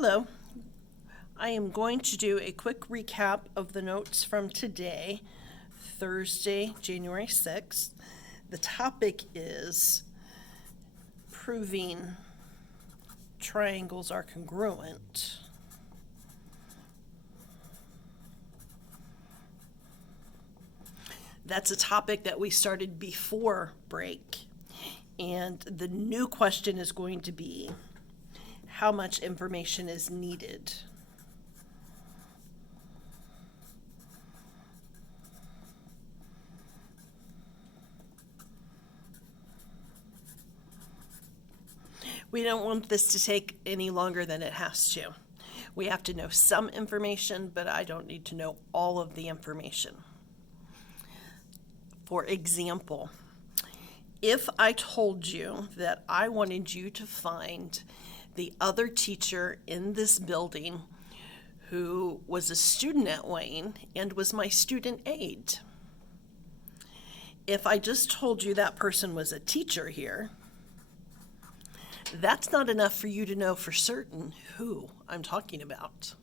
Hello. I am going to do a quick recap of the notes from today, Thursday, January 6th. The topic is proving triangles are congruent. That's a topic that we started before break. And the new question is going to be, how much information is needed? We don't want this to take any longer than it has to. We have to know some information, but I don't need to know all of the information. For example, if I told you that I wanted you to find the other teacher in this building who was a student at Wayne and was my student aide, if I just told you that person was a teacher here, that's not enough for you to know for certain who I'm talking about.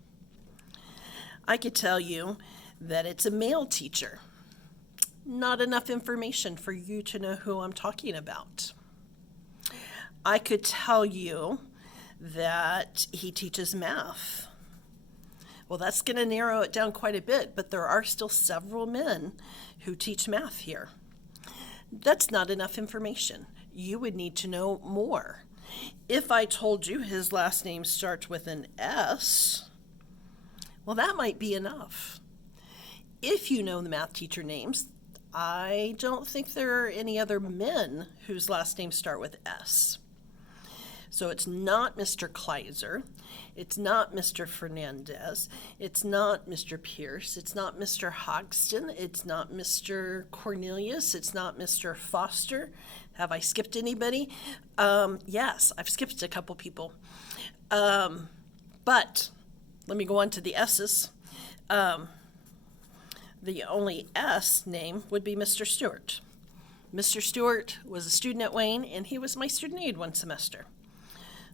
I could tell you that it's a male teacher. Not enough information for you to know who I'm talking about. I could tell you that he teaches math. Well, that's going to narrow it down quite a bit, but there are still several men who teach math here. That's not enough information. You would need to know more. If I told you his last name starts with an S, well, that might be enough. If you know the math teacher names, I don't think there are any other men whose last names start with S. So it's not Mr. Kleiser, it's not Mr. Fernandez, it's not Mr. Pierce, it's not Mr. Hogston, it's not Mr. Cornelius, it's not Mr. Foster. Have I skipped anybody? Yes, I've skipped a couple people. But let me go on to the S's. The only S name would be Mr. Stewart. Mr. Stewart was a student at Wayne, and he was my student aide one semester.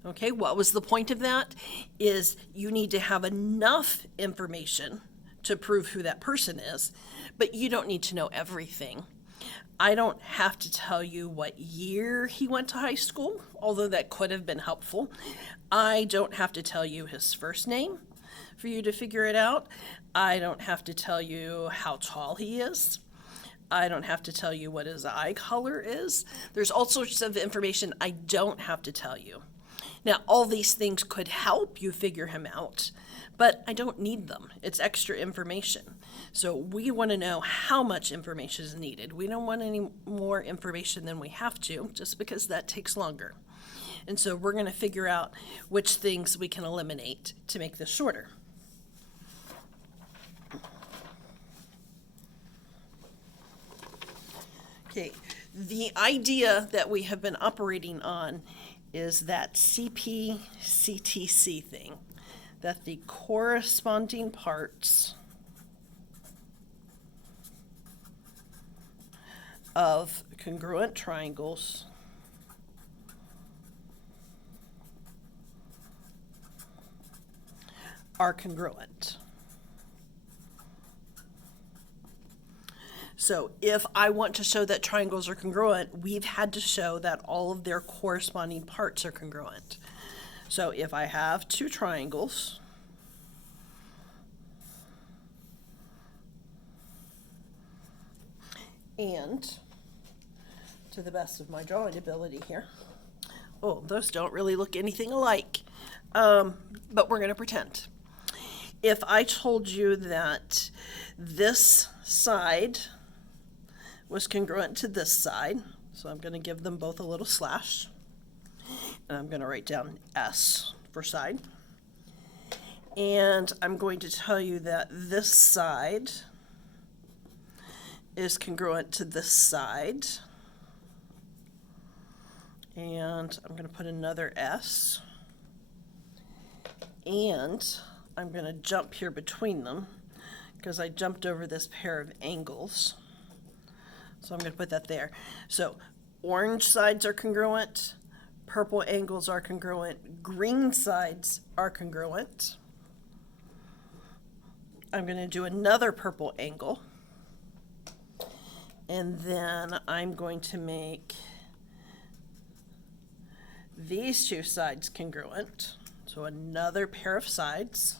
Okay, what was the point of that? Is you need to have enough information to prove who that person is, but you don't need to know everything. I don't have to tell you what year he went to high school, although that could have been helpful. I don't have to tell you his first name for you to figure it out. I don't have to tell you how tall he is. I don't have to tell you what his eye color is. There's all sorts of information I don't have to tell you. Now, all these things could help you figure him out, but I don't need them. It's extra information. So we want to know how much information is needed. We don't want any more information than we have to, just because that takes longer. And so we're going to figure out which things we can eliminate to make this shorter. Okay, the idea that we have been operating on is that CP-CTC thing, that the corresponding parts of congruent triangles are congruent. So if I want to show that triangles are congruent, we've had to show that all of their corresponding parts are congruent. So if I have two triangles, and to the best of my drawing ability here, oh, those don't really look anything alike, but we're going to pretend. If I told you that this side was congruent to this side, so I'm going to give them both a little slash, and I'm going to write down S for side, and I'm going to tell you that this side is congruent to this side, and I'm going to put another S, and I'm going to jump here between them because I jumped over this pair of angles. So I'm going to put that there. So orange sides are congruent, Purple angles are congruent. Green sides are congruent. I'm going to do another purple angle. And then I'm going to make these two sides congruent. So another pair of sides.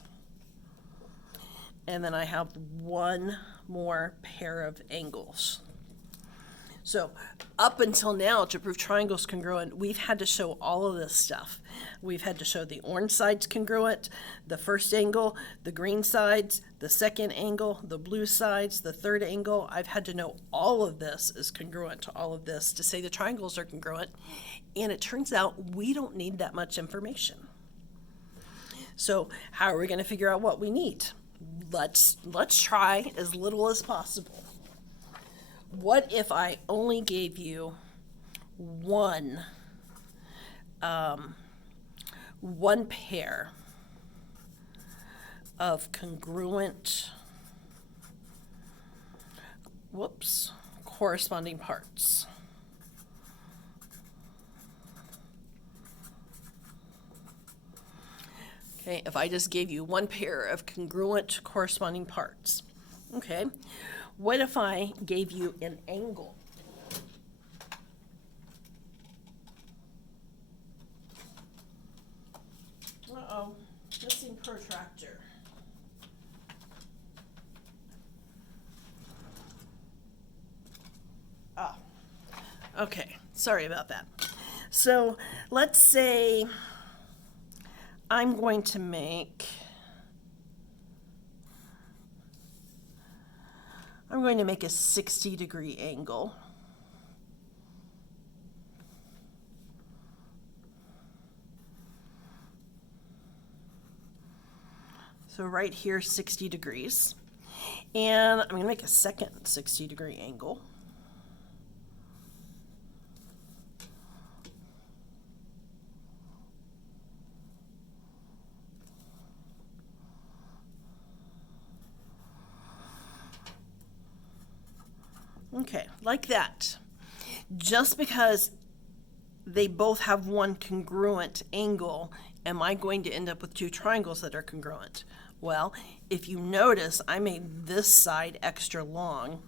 And then I have one more pair of angles. So up until now, to prove triangles congruent, we've had to show all of this stuff. We've had to show the orange sides congruent, the first angle, the green sides, the second angle, the blue sides, the third angle. I've had to know all of this is congruent to all of this to say the triangles are congruent. And it turns out we don't need that much information. So how are we going to figure out what we need? Let's try as little as possible. What if I only gave you one pair of congruent, corresponding parts? Okay, if I just gave you one pair of congruent corresponding parts. Okay, what if I gave you an angle? Uh-oh, missing protractor. Ah, okay, sorry about that. So let's say I'm going to make a 60-degree angle. So right here, 60 degrees. And I'm going to make a second 60-degree angle. Okay, like that. Just because they both have one congruent angle, am I going to end up with two triangles that are congruent? Well, if you notice, I made this side extra long.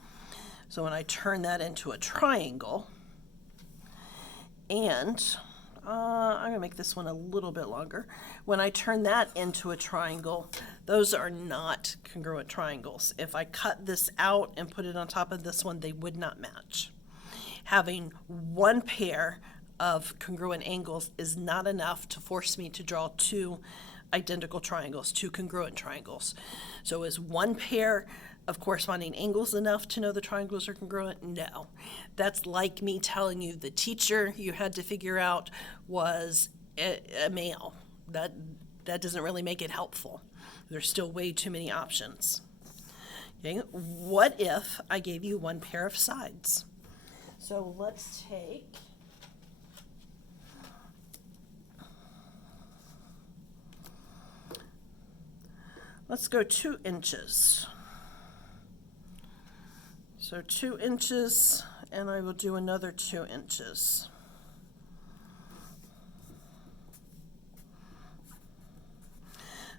So when I turn that into a triangle, and I'm going to make this one a little bit longer. When I turn that into a triangle, those are not congruent triangles. If I cut this out and put it on top of this one, they would not match. Having one pair of congruent angles is not enough to force me to draw two identical triangles, two congruent triangles. So is one pair of corresponding angles enough to know the triangles are congruent? No. That's like me telling you the teacher you had to figure out was a male. That doesn't really make it helpful. There's still way too many options. Okay. What if I gave you one pair of sides? So let's go 2 inches. So 2 inches, and I will do another 2 inches.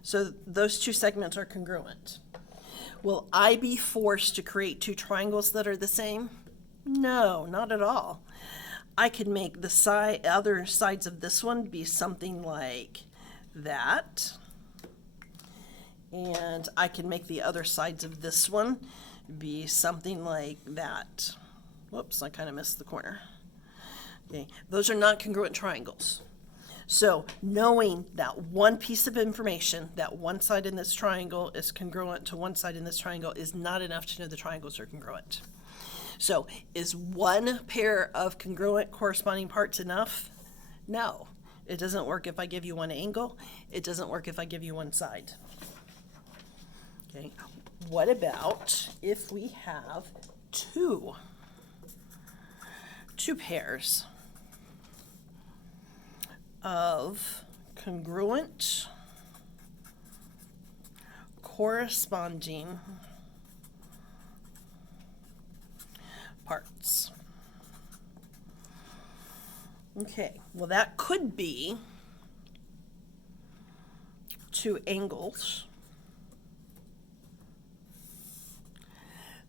So those two segments are congruent. Will I be forced to create two triangles that are the same? No, not at all. I could make the other sides of this one be something like that. And I can make the other sides of this one be something like that. Whoops, I kind of missed the corner. Okay, those are not congruent triangles. So knowing that one piece of information, that one side in this triangle is congruent to one side in this triangle, is not enough to know the triangles are congruent. So is one pair of congruent corresponding parts enough? No. It doesn't work if I give you one angle. It doesn't work if I give you one side. Okay. What about if we have two pairs of congruent corresponding parts? Okay, well, that could be two angles.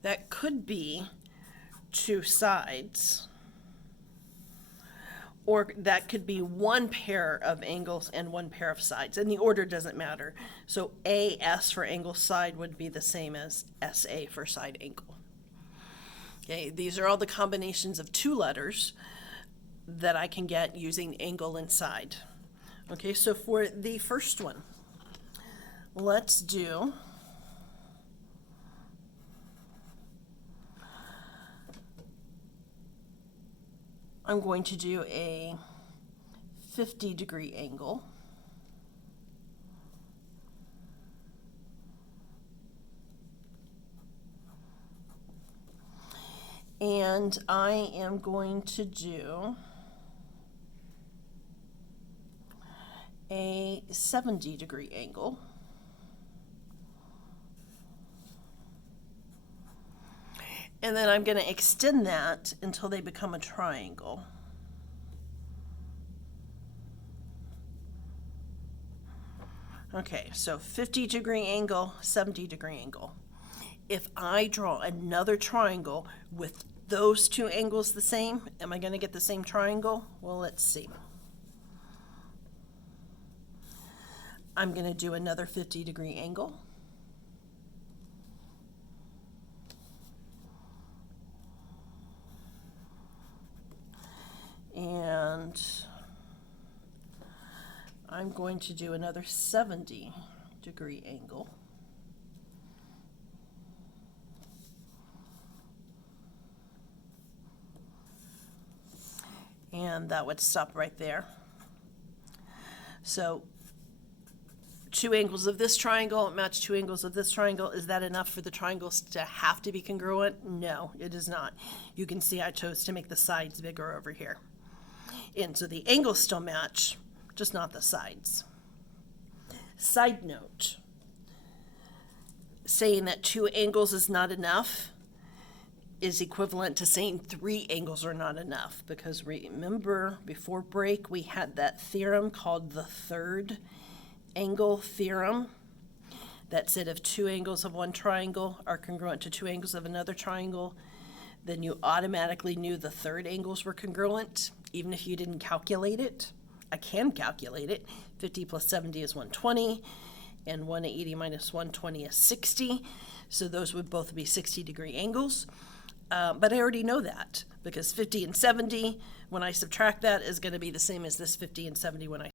That could be two sides. Or that could be one pair of angles and one pair of sides, and the order doesn't matter. So AS for angle side would be the same as SA for side angle. Okay, these are all the combinations of two letters that I can get using angle and side. Okay, so for the first one, let's do I'm going to do a 50-degree angle. And I am going to do a 70-degree angle. And then I'm going to extend that until they become a triangle. Okay, so 50-degree angle, 70-degree angle. If I draw another triangle with those two angles the same, am I going to get the same triangle? Well, let's see. I'm going to do another 50-degree angle. And I'm going to do another 70-degree angle. And that would stop right there. So two angles of this triangle match two angles of this triangle. Is that enough for the triangles to have to be congruent? No, it is not. You can see I chose to make the sides bigger over here. And so the angles still match, just not the sides. Side note, saying that two angles is not enough is equivalent to saying three angles are not enough, because remember before break we had that theorem called the third angle theorem that said if two angles of one triangle are congruent to two angles of another triangle, then you automatically knew the third angles were congruent, even if you didn't calculate it. I can calculate it. 50 plus 70 is 120, and 180 minus 120 is 60. So those would both be 60-degree angles. But I already know that, because 50 and 70, when I subtract that, is going to be the same as this 50 and 70 when I